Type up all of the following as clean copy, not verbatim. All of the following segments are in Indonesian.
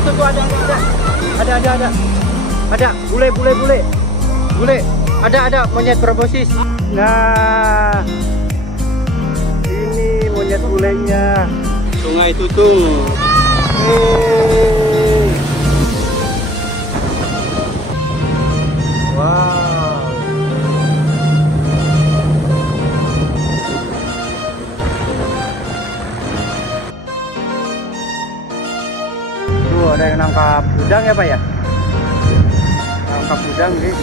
tuh ada bule, ada monyet proboscis. Nah, ini monyet bulenya. Sungai Tutung. Wow. Tuh ada yang nangkap udang ya Pak ya? Nangkap udang nih.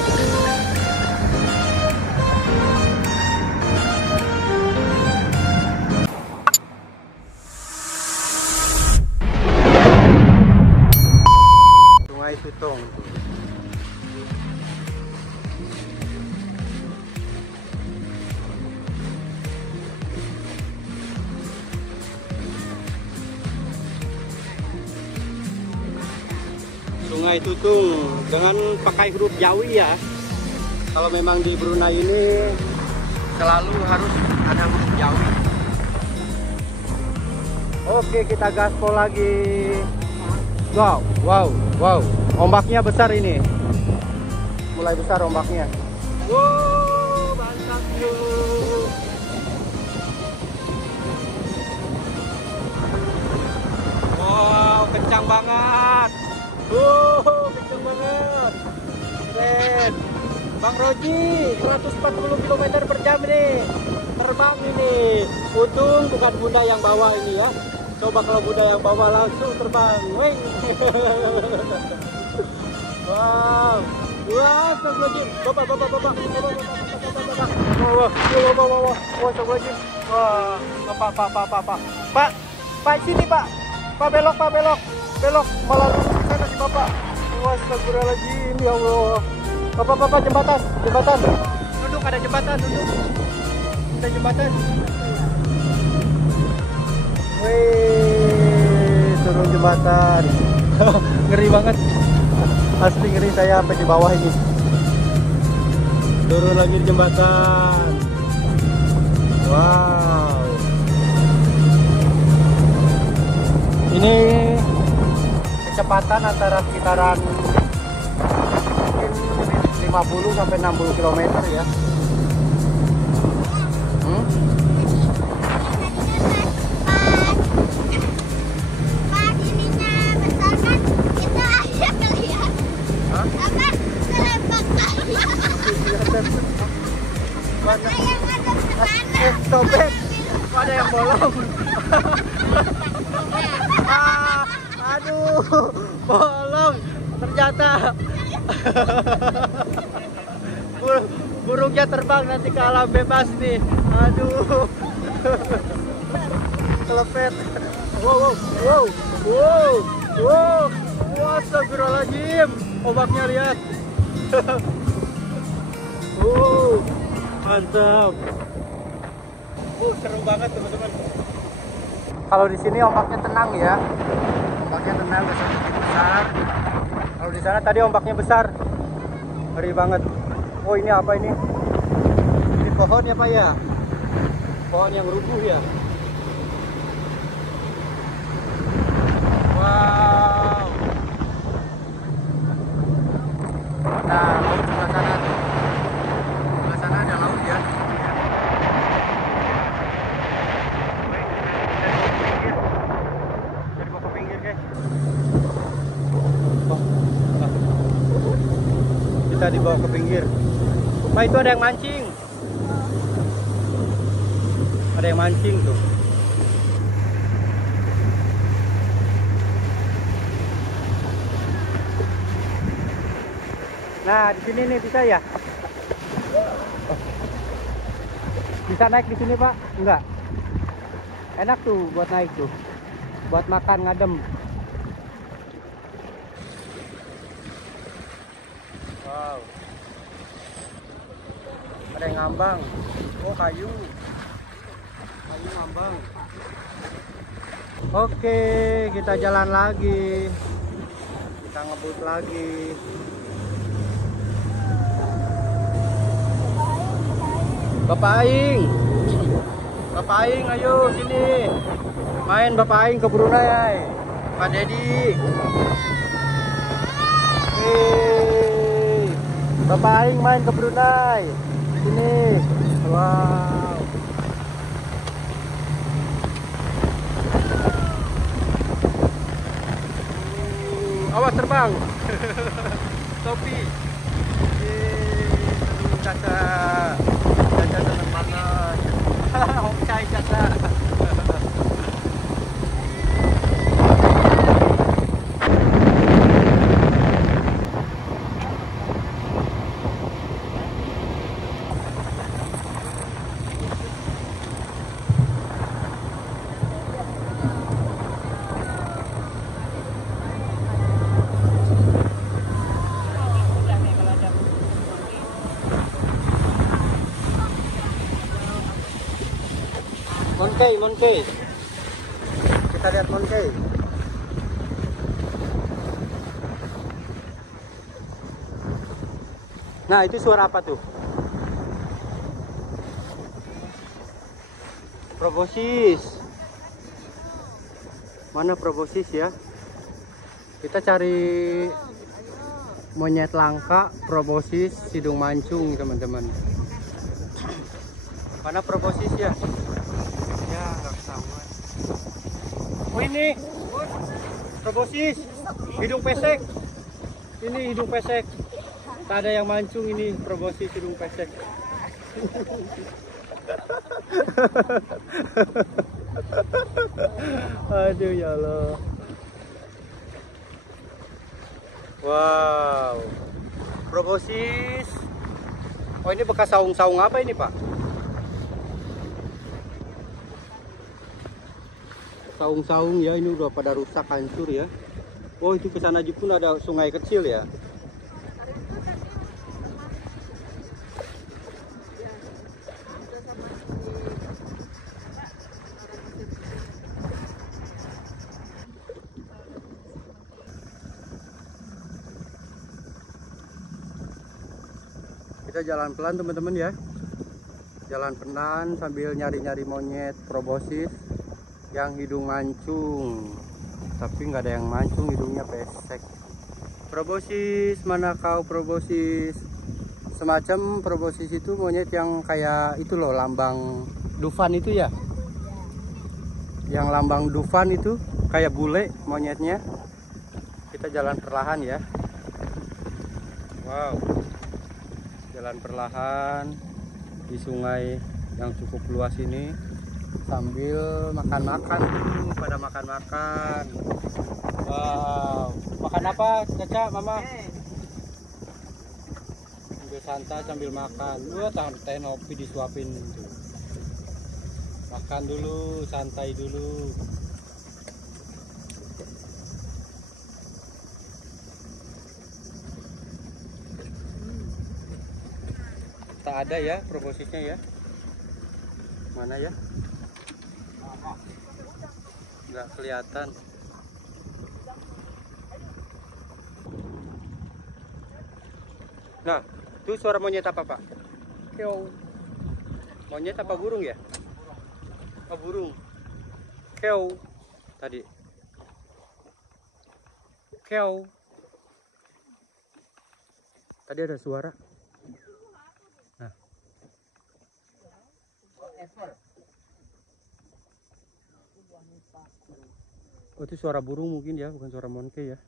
Sungai Tutung. Sungai Tutung dengan pakai huruf Jawi ya. Kalau memang di Brunei ini selalu harus ada huruf Jawi. Oke, kita gaspol lagi. Wow. Ombaknya besar ini. Mulai besar ombaknya. Wow, mantap tuh. Wow, kencang banget. Kenceng banget. Keren. Bang Roji, 140 km per jam nih. Terbang ini. Untung bukan Bunda yang bawa ini ya. Coba kalau Bunda yang bawa langsung terbang. Wing. Wow. Wah, astagfirullahaladzim. Bapak. Wah, Pak, sini Pak. Pak belok. Belok malah sana si Bapak. Wah, astagfirullahaladzim, ya Allah. Bapak, jembatan. Duduk, ada jembatan, duduk. Ada jembatan. Wih, turun jembatan. Ngeri banget. Asli ngeri, saya sampai di bawah ini. Turun lagi jembatan. Wow. Ini kecepatan antara sekitaran mungkin 50 sampai 60 km ya. Sobek, ada yang bolong. Aduh, bolong ternyata. Burungnya terbang nanti ke alam bebas nih. Aduh, kelepet. Wow. Astagfirullahaladzim, ombaknya lihat. Mantap. Seru banget teman-teman. Kalau di sini ombaknya tenang ya. Ombaknya tenang, gak begitu besar. Kalau di sana tadi ombaknya besar. Ngeri banget. Oh, ini apa ini? Ini pohon ya Pak ya? Pohon yang rubuh ya. Wow. Nah, laut sebelah sana tuh. Sebelah sana ada laut ya. Kita dibawa ke pinggir. Pak, itu ada yang mancing. Ada yang mancing tuh. Nah, di sini nih bisa ya? Bisa naik di sini, Pak? Enggak. Enak tuh buat naik tuh. Buat makan ngadem. Wow. Ada yang ngambang. Oh, kayu ngambang. Oke, kita jalan lagi. Kita ngebut lagi. Bapak Aing, ayo sini. Main Bapak Aing ke Brunei. Pak Dedi. Hei, Bapak Aing main ke Brunei. Sini. Wow. Awas terbang. Topi. Aduh, Caca. Caca seneng banget. Hokai Caca. Monkey. Kita lihat monkey. Nah, itu suara apa tuh? Proboscis. Mana proboscis ya? Kita cari monyet langka, proboscis hidung mancung, teman-teman. Mana proboscis ya? Ya, nggak ketahuan. Oh, ini proboscis hidung pesek. Ini hidung pesek. Tak ada yang mancung, ini proboscis hidung pesek. Aduh ya Allah. Wow, proboscis. Oh, ini bekas saung-saung apa ini, Pak? Saung-saung ya, ini udah pada rusak, hancur ya. Oh, itu ke sana pun ada sungai kecil ya. Kita jalan pelan, teman-teman ya. Jalan pelan sambil nyari-nyari monyet proboscis yang hidung mancung, tapi nggak ada yang mancung, hidungnya pesek. Proboscis, mana kau proboscis? Semacam proboscis itu monyet yang kayak itu loh, lambang Dufan itu ya. Yang lambang Dufan itu kayak bule monyetnya. Kita jalan perlahan ya. Wow, jalan perlahan di sungai yang cukup luas ini, sambil makan-makan tuh, pada makan-makan. Wow, makan apa Caca, Mama? Sambil santai sambil makan. Wah, teh ngopi disuapin tuh. Makan dulu, santai dulu. Tak ada ya proboscisnya ya. Mana ya? Nggak kelihatan. Nah, itu suara monyet apa, Pak? Keong. Monyet apa burung ya? Oh, burung. Keong tadi. Keong. Tadi ada suara. Nah. Oh, itu suara burung mungkin ya, bukan suara monkey ya.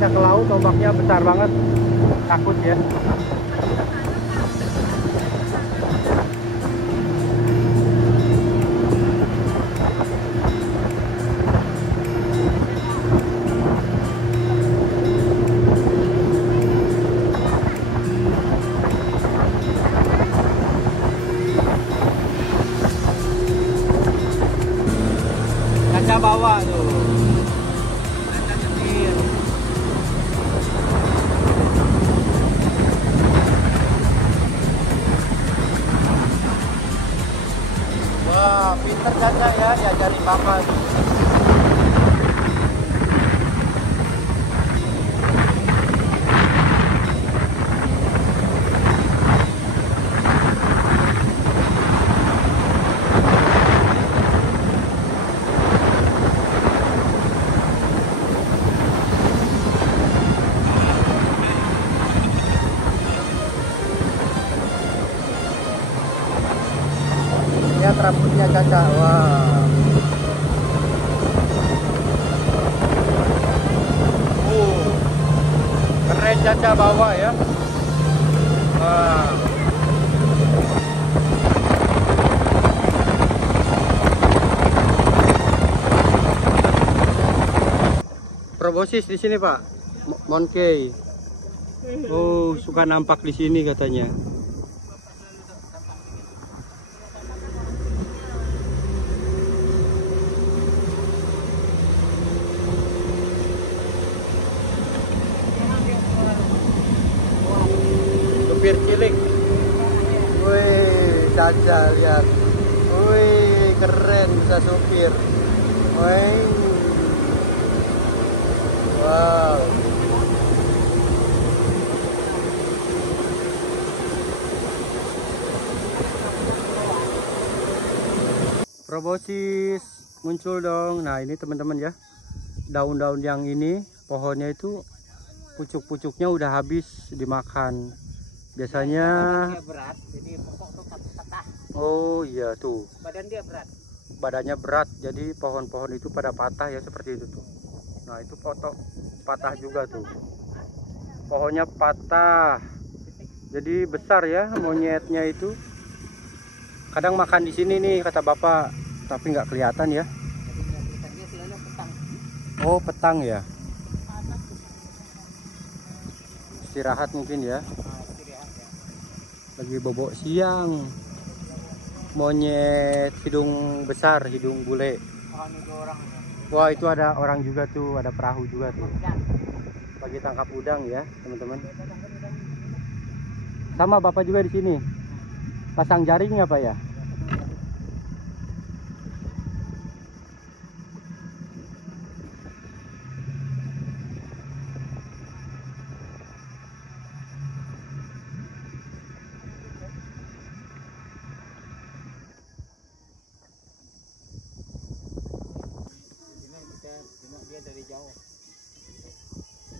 Caca ke laut, ombaknya besar banget. Takut ya. Caca bawa tuh. Caca nyetir. Wah, pinter Caca ya diajari bapak tuh. Lihat rambutnya Caca, wah. Keren Caca bawa ya. Wah. Proboscis di sini Pak, Monkey. Oh, suka nampak di sini katanya. Supir cilik. Wih, Caca lihat. Wih, keren bisa supir. Wih. Wow. Proboscis muncul dong. Nah, ini teman-teman ya. Daun-daun yang ini, pohonnya itu pucuk-pucuknya udah habis dimakan. Biasanya Dia berat, jadi pokok tuh patah. oh iya tuh. Badan dia berat. Badannya berat, jadi pohon-pohon itu pada patah ya seperti itu tuh. Nah, itu foto patah juga tuh. Pohonnya patah. Jadi besar ya monyetnya itu. Kadang makan di sini nih kata Bapak, tapi nggak kelihatan ya. Jadi dia selalu petang. Oh, petang ya. Istirahat mungkin ya. Istirahat ya. Lagi bobok siang. Monyet hidung besar, hidung bule. Oh, ini dua orang. Wah, itu ada orang juga tuh, ada perahu juga tuh. Ya. Lagi tangkap udang ya, teman-teman. Sama Bapak juga di sini. Pasang jaring apa ya? Dia dari jauh.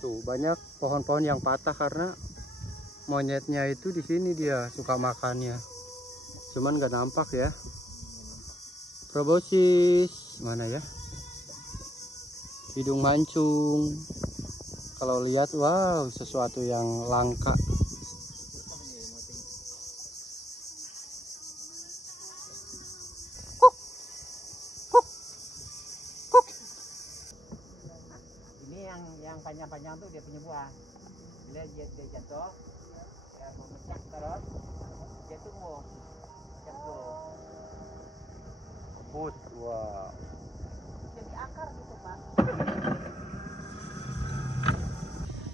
Tuh, banyak pohon-pohon yang patah karena monyetnya itu di sini dia suka makannya. Cuman nggak nampak ya. Proboscis mana ya? Hidung mancung. Kalau lihat, wow, sesuatu yang langka. Yang panjang-panjang tuh dia punya buah. Bila dia jatuh, ya memecah terus, dia tumbuh. Jatuh. Kebut, wow. Jadi akar gitu Pak.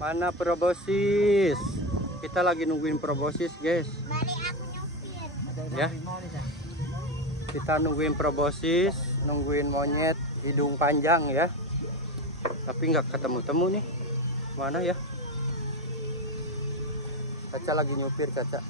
Mana proboscis? Kita lagi nungguin proboscis, guys. Mari aku nyupir. Ya. Kita nungguin proboscis, nungguin monyet hidung panjang ya. Tapi nggak ketemu-temu nih. Mana ya? Caca lagi nyupir, Caca.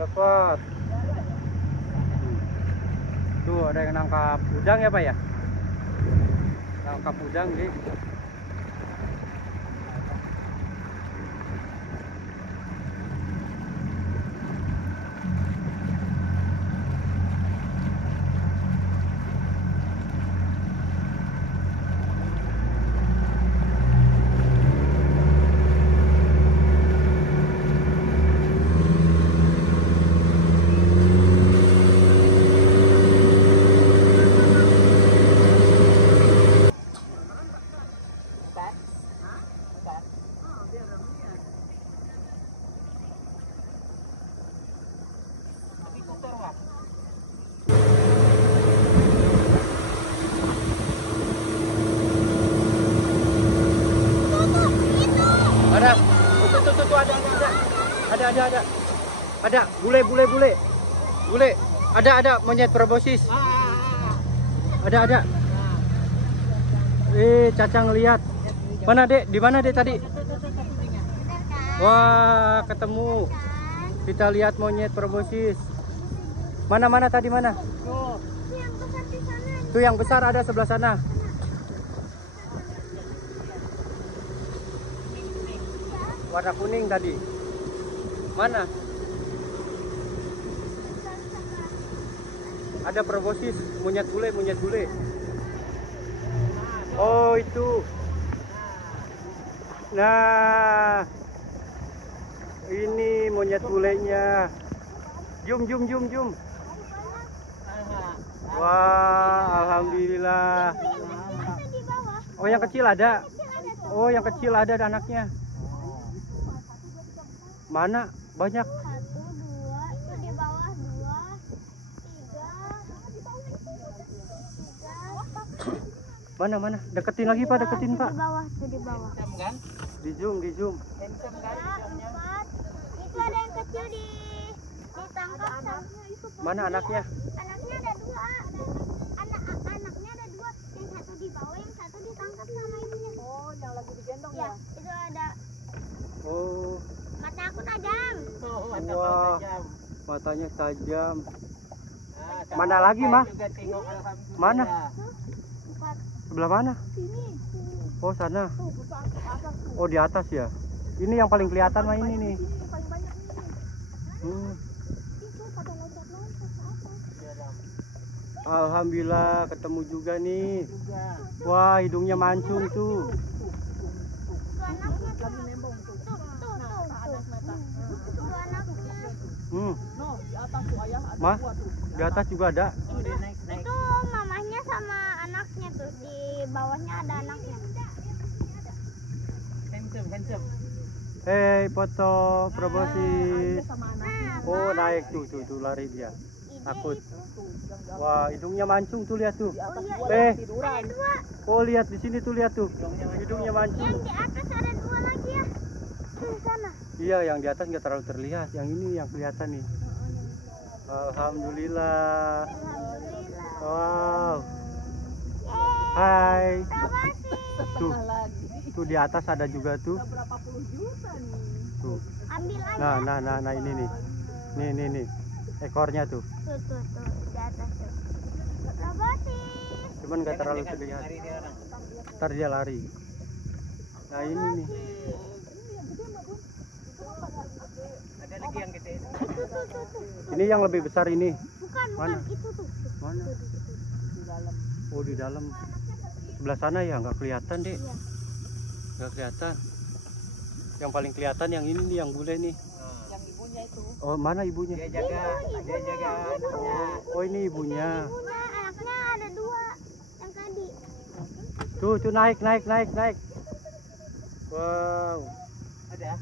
Dapat. Tuh Tuh ada yang nangkap udang ya Pak ya? Nangkap udang nih. Ada. Tuh ada. Ada bule. Bule. Ada monyet proboscis. Ada. Cacang lihat. Mana Dek? Di mana Dek tadi? Wah, ketemu. Kita lihat monyet proboscis. Mana tadi mana? Tuh yang besar ada sebelah sana. Warna kuning tadi. Mana? Ada proboscis, monyet bule. Oh, itu. Nah. Ini monyet bulenya. Jum. Wah, alhamdulillah. Oh, yang kecil ada. Oh, yang kecil ada anaknya. Mana? Banyak. 1, 2, itu di bawah 2, 3. Mana? Deketin lagi Pak, deketin Pak. Di bawah. Di zoom. 4. Itu ada yang kecil ditangkap sama. Mana anaknya? Anaknya ada 2. Anaknya ada 2. Yang satu di bawah, yang satu ditangkap sama ibunya. Oh, yang lagi digendong Ya, ya? itu ada. Oh, Mata aku tajam. Oh, wah, tajam. matanya tajam. Ah, Mana lagi, Mah? juga tengok, alhamdulillah. Mana? 4. Sebelah mana? Sini. Oh, sana. Tuh, besar ke atas tuh. Oh, di atas ya. Ini yang paling kelihatan mah ini nih. Ini paling banyak nih. Itu pada loncat-loncat ke atas. Alhamdulillah ketemu juga nih. Juga. Wah, hidungnya mancung tuh. Itu anaknya tuh. Lagi nembong tuh. Tuh. Anak mata. Itu anaknya. No, di atas tuh ayah ada Mah, 2 tuh. di atas juga ada. Oh, dia naik. Itu mamahnya sama anaknya tuh. Di bawahnya ada anaknya. Handsome. Hei, foto proboscis. Ayah sama anaknya. Oh, naik tuh lari dia. Takut. Wah, hidungnya mancung tuh, lihat tuh. Di atas iya, 2 Eh. tiduran. Ada 2. Oh, lihat di sini tuh, lihat tuh. Hidungnya mancung. Yang di atas ada 2 lagi ya. Di sana. Iya, yang di atas nggak terlalu terlihat. Yang ini yang kelihatan nih. Alhamdulillah. Alhamdulillah. Wow. Hai. Terima kasih. Tuh, Setengah lagi. tuh di atas ada juga tuh. Udah berapa puluh juta nih. Tuh. Ambil aja. Nah ini nih. Nih. Ekornya tuh. Tuh. Di atas tuh. Proboscis. Cuman nggak terlalu terlihat. Ntar dia lari. Nah, ini nih. Ada lagi yang gede. Tuh. Ini yang lebih besar ini. Bukan. Mana? Itu tuh. Mana? Di dalam. Oh, di dalam. Sebelah sana ya, nggak kelihatan deh. Iya. Nggak kelihatan. Yang paling kelihatan yang ini nih, yang bule nih. Yang ibunya itu. Oh, mana ibunya? Dia jaga anunya. Oh, ini ibunya. Ibunya, anaknya ada 2. Yang tadi. Tuh naik. Wow. Ada.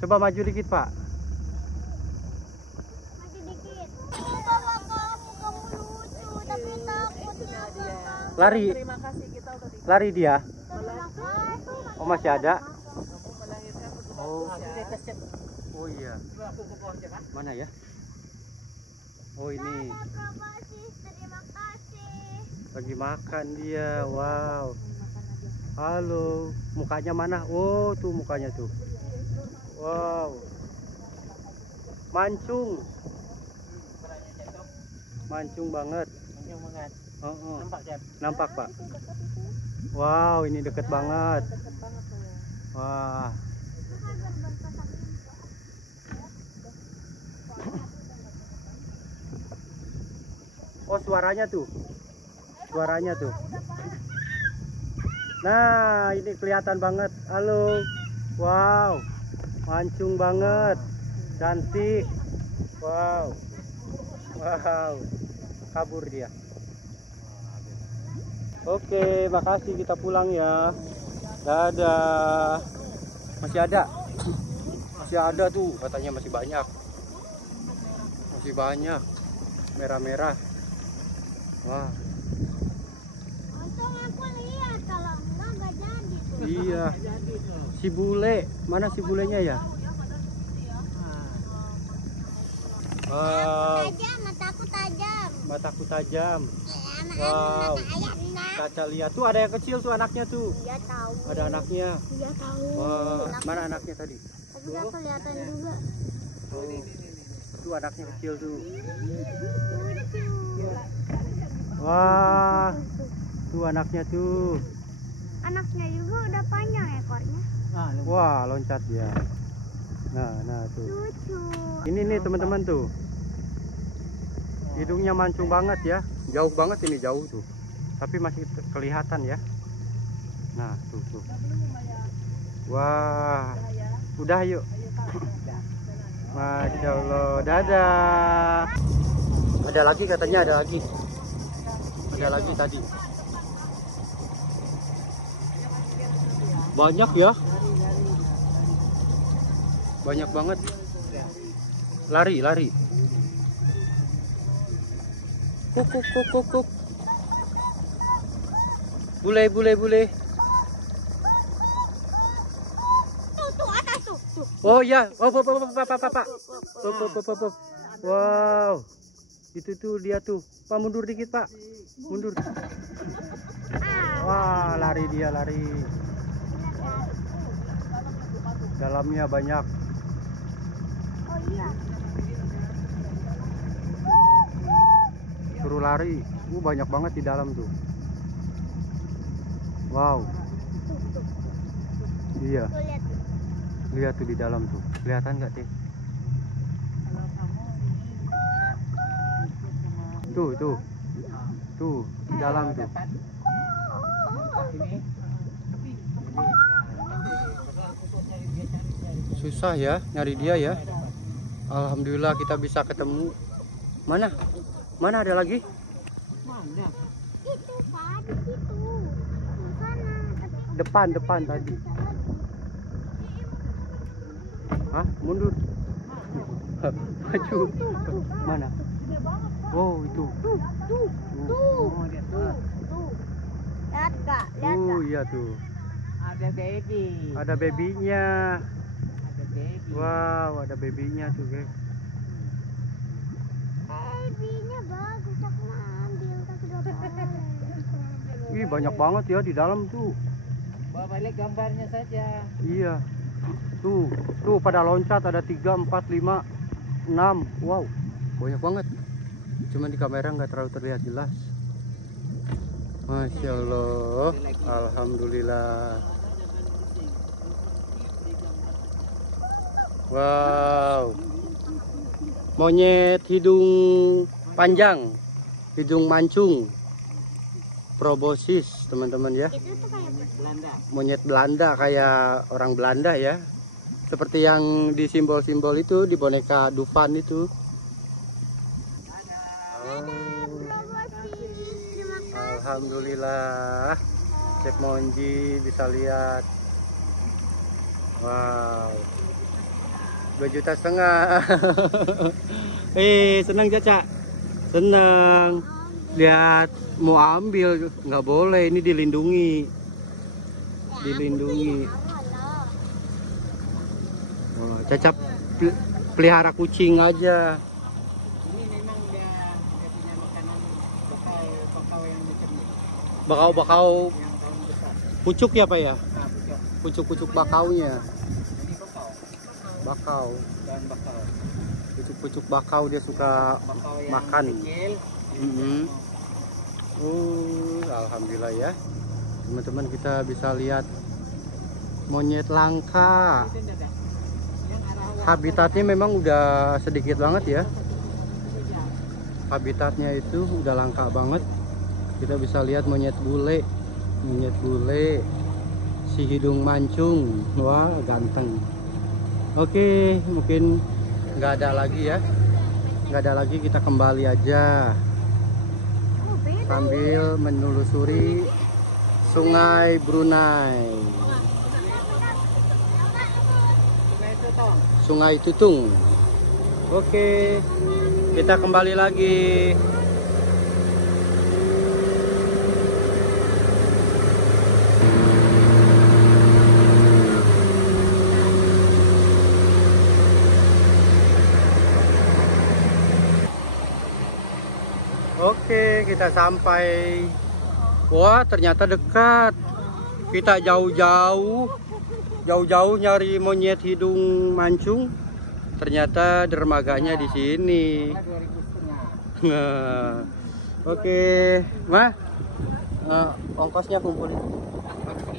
Coba maju dikit, Pak. Masih dikit. Bawa kamu lucu. Tapi takutnya kakak. Lari. Terima kasih kita udah di. Lari dia. Terima kasih. Oh, masih ada. Kamu melahirkan betul. Oh. Aku Oh iya. Coba aku ke bawah aja, Mana ya? Oh, ini. Dadah, Proboscis. Terima kasih. Lagi makan dia. Wow. Halo. Mukanya mana? Oh, tuh mukanya tuh. Wow. Mancung. Mancung banget. yang banget. Oh. Nampak Jeb? Nampak Pak. Wow, ini deket banget. Deket banget tuh. Wah. Oh, suaranya tuh. Suaranya tuh. Nah, ini kelihatan banget. Halo. Wow. Mancung banget. Cantik. Wow. Wow. Kabur dia. Oke, makasih, kita pulang ya. Dadah. Masih ada. Masih ada tuh, katanya masih banyak. Masih banyak. Merah-merah. Wah. Untung aku lihat, kalau enggak jadi tuh. Iya. Si bule, mana si bulenya ya? Wow. Tajam, mataku tajam. Mataku tajam. Anak Wow. ayam nak. Caca lihat tuh, ada yang kecil tuh anaknya tuh. Iya tahu. Ada anaknya. Iya tahu. Wah, mana anaknya tadi? Tapi nggak kelihatan juga. Oh. Tuh anaknya kecil tuh. Lucu. Wah. Tuh anaknya tuh. Anaknya juga udah panjang ekornya. Wah, loncat dia. Nah tuh. Lucu. Ini nih teman-teman tuh. Hidungnya mancung banget ya. Jauh banget ini, jauh tuh. Tapi masih kelihatan ya. Nah, tuh. Wah. Udah yuk. Masya Allah. Dadah. Ada lagi katanya, ada lagi. Ada lagi tadi. Banyak ya. Banyak banget. Lari. Kuk. Bule. Tuh atas tuh. Oh ya. Oh, Pak. Wow. Itu tuh dia tuh. Pak, mundur dikit, Pak. Mundur. Wah, lari dia. Dalamnya banyak. Oh iya. Suruh lari. Banyak banget di dalam tuh. Wow. Iya. Tuh lihat. Lihat tuh di dalam tuh. Kelihatan nggak sih? Tuh. Tuh di dalam tuh. Susah ya nyari dia ya. Alhamdulillah kita bisa ketemu. Mana ada lagi? Mana? Itu Pak, di situ. Di sana. Depan tadi. Hah? Mundur. Maju. Mana? Oh, itu. Tuh. Oh, di atas. Tuh. Lihat gak? Lihat gak? Iya tuh. Ada baby. Ada babynya. Ada baby. Wow, ada babynya tuh, guys. Babynya bagus, aku mau ambil tapi udah boleh. Ih, banyak banget ya di dalam tuh. Bawa balik gambarnya saja. Iya. Tuh pada loncat, ada 3, 4, 5, 6. Wow, banyak banget. Cuman di kamera nggak terlalu terlihat jelas. Masya Allah. Alhamdulillah. Wow. Monyet hidung panjang, hidung mancung, proboscis, teman-teman ya. Itu tuh kayak Belanda. Monyet Belanda, kayak orang Belanda ya. Seperti yang di simbol-simbol itu, di boneka Dufan itu. Terima kasih. Alhamdulillah, Chef Monji bisa lihat. Wow, 2,5 juta. Senang Caca? Senang. Lihat, mau ambil nggak boleh, ini dilindungi. Oh, Caca pelihara kucing aja. Ini memang dia punya makanan bakau yang macam ini. Bakau Yang daun besar. pucuk ya Pak ya? Nah, pucuk. Pucuk-pucuk bakaunya. Ini bakau. Bakau. Daun bakau. Pucuk-pucuk bakau dia suka Bakau yang makan. kecil. Mhm. Alhamdulillah ya. Teman-teman, kita bisa lihat monyet langka. Habitatnya memang udah sedikit banget ya. Habitatnya itu udah langka banget. Kita bisa lihat monyet bule, si hidung mancung. Wah, ganteng. Oke, mungkin nggak ada lagi ya. Nggak ada lagi, kita kembali aja sambil menelusuri Sungai Brunei. Sungai Tutung. Oke, kita kembali lagi. Oke, kita sampai. Wah, ternyata dekat. Kita jauh-jauh nyari monyet hidung mancung. Ternyata dermaganya di sini. Nah, oke, Mah. Ongkosnya kumpulin.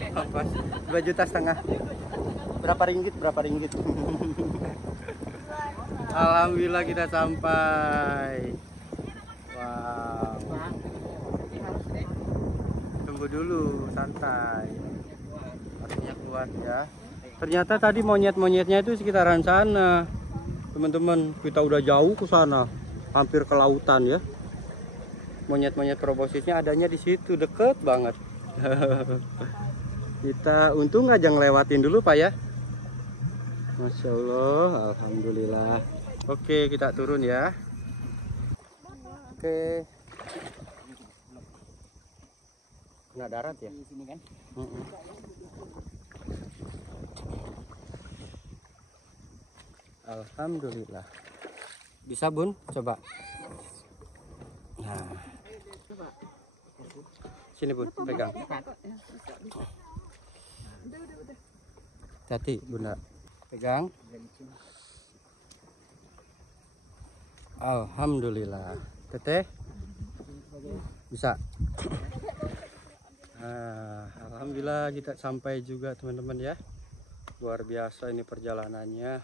Ongkos 2,5 juta. Berapa ringgit? Alhamdulillah kita sampai. Wow. Tunggu dulu, santai. Artinya kuat ya. Ternyata tadi monyet-monyetnya itu sekitaran sana. Teman-teman, kita udah jauh ke sana. Hampir ke lautan ya. Monyet-monyet proboscisnya adanya di situ, deket banget. Kita untung aja ngelewatin dulu Pak ya. Masya Allah, alhamdulillah. Oke, kita turun ya. Oke. Kena darat ya? Di sini kan. Alhamdulillah. Bisa Bun, coba. Nah. Sini Bun, pegang. Hati Bunda. Pegang. Alhamdulillah. Teteh. Bisa. Nah, alhamdulillah kita sampai juga teman-teman ya. Luar biasa ini perjalanannya.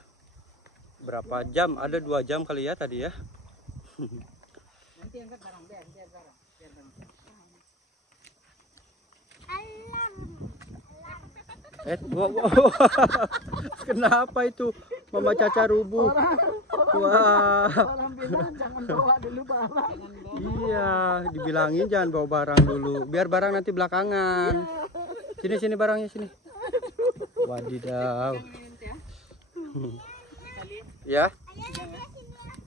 Berapa jam? Ada 2 jam kali ya tadi ya. Nanti angkat barang, biar barang. Kenapa itu Mama Caca rubuh? Wah. Orang bilang jangan bawa dulu barang. Iya, dibilangin jangan bawa barang dulu. Biar barang nanti belakangan. Sini barangnya sini. Wadidaw. Ya?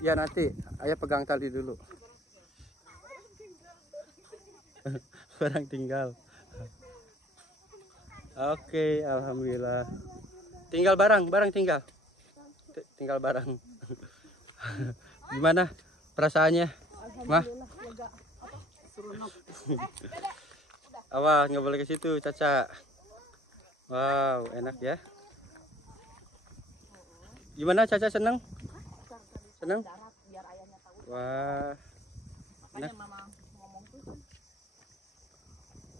Ya nanti. Ayah pegang tali dulu. Barang tinggal. Oke, alhamdulillah. Tinggal barang tinggal. Tinggal barang. Gimana perasaannya, Mah? Awas, nggak boleh ke situ, Caca. Wow, enak ya. Gimana Caca, seneng? Seneng? Wah. Makanya Mama ngomong tuh kan.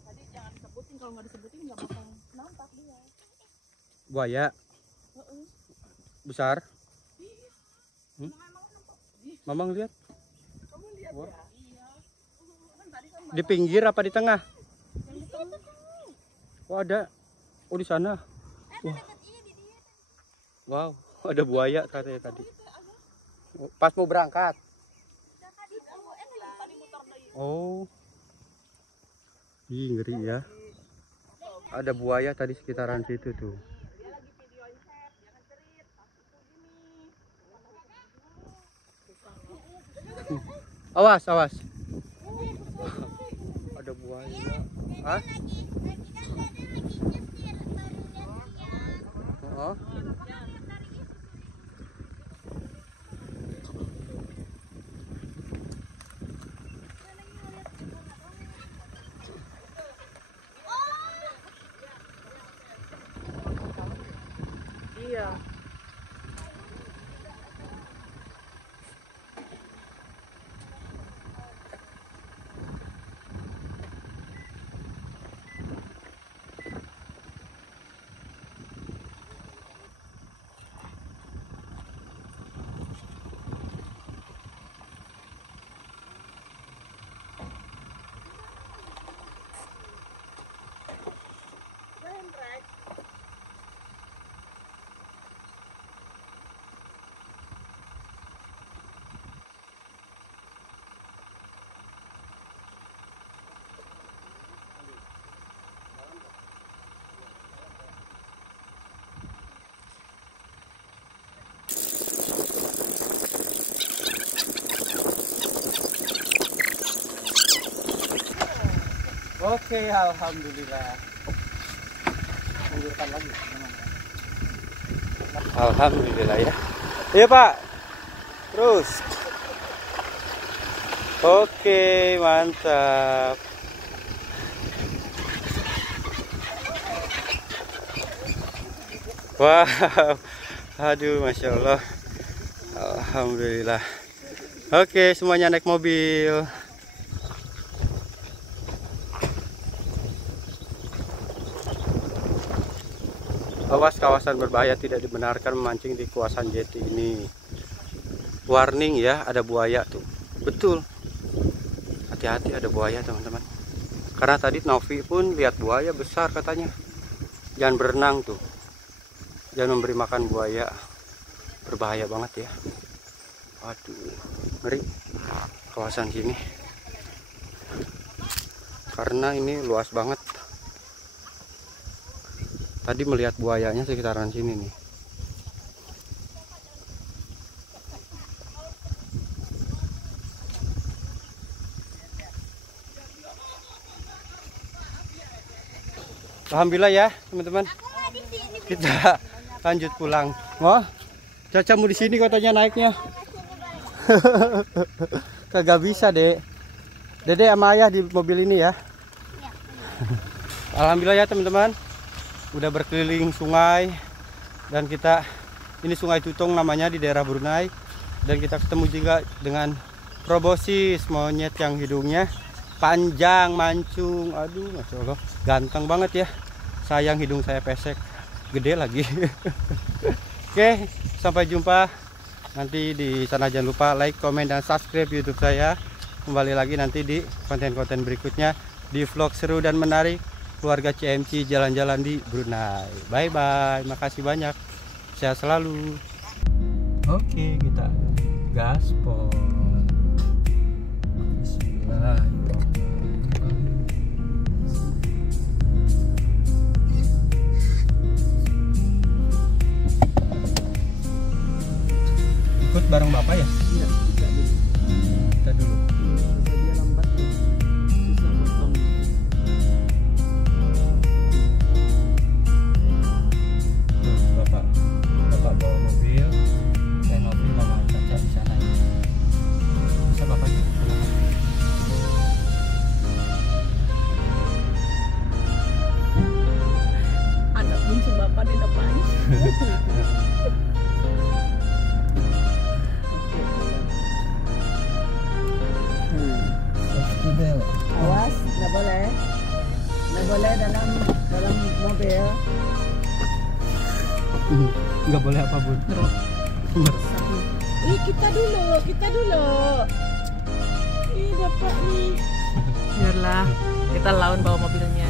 Tadi jangan disebutin, kalau nggak disebutin nggak bakal nampak dia. Buaya. Besar. Mamang lihat. Kamu lihat Wah. ya? Iya. Kan tadi kan Di pinggir apa di tengah? yang di tengah. Oh ada. Oh di sana. Wah. Wow, ada buaya katanya tadi. Pas mau berangkat. Oh. Ih, ngeri ya. Ada buaya tadi sekitaran situ tuh. Awas. Ada buaya. Hah? Oh. Iya. Oke, alhamdulillah. Mundurkan lagi. Alhamdulillah ya. Iya Pak. Terus. Oke, mantap. Wow. Aduh, Masya Allah. Alhamdulillah. Oke, semuanya naik mobil. Awas, kawasan berbahaya, tidak dibenarkan memancing di kawasan jeti ini. Warning ya, ada buaya tuh. Betul. Hati-hati, ada buaya teman-teman. Karena tadi Novi pun lihat buaya besar katanya. Jangan berenang tuh. Jangan memberi makan buaya. Berbahaya banget ya. Waduh, ngeri kawasan sini. Karena ini luas banget. Tadi melihat buayanya sekitaran sini nih. Alhamdulillah ya teman-teman. Kita lanjut pulang. Wah, Caca mau di sini katanya naiknya. Kagak bisa, Dek. Dede sama Ayah di mobil ini ya. Alhamdulillah ya teman-teman. Udah berkeliling sungai dan kita ini Sungai Tutung namanya di daerah Brunei, dan kita ketemu juga dengan proboscis, monyet yang hidungnya panjang mancung. Aduh, Masya Allah, ganteng banget ya. Sayang hidung saya pesek, gede lagi. Oke, sampai jumpa nanti di sana. Jangan lupa like, komen, dan subscribe YouTube saya. Kembali lagi nanti di konten-konten berikutnya di vlog seru dan menarik keluarga CMC jalan-jalan di Brunei. Bye bye, makasih banyak, sehat selalu. Oke, kita gaspol. Bismillahirrahmanirrahim. Ikut bareng Bapak ya? Iya, Kita dulu. dia lambat nih. Susah potong. Bapak bawa mobil, saya mobil sama Caca di sana ya. Bisa Bapak? Ada muncul bapak di depan. Awas, nggak boleh dalam mobil. Nggak boleh apa Bun? Kita dulu. Bapak nih. Biarlah, kita lawan bawa mobilnya.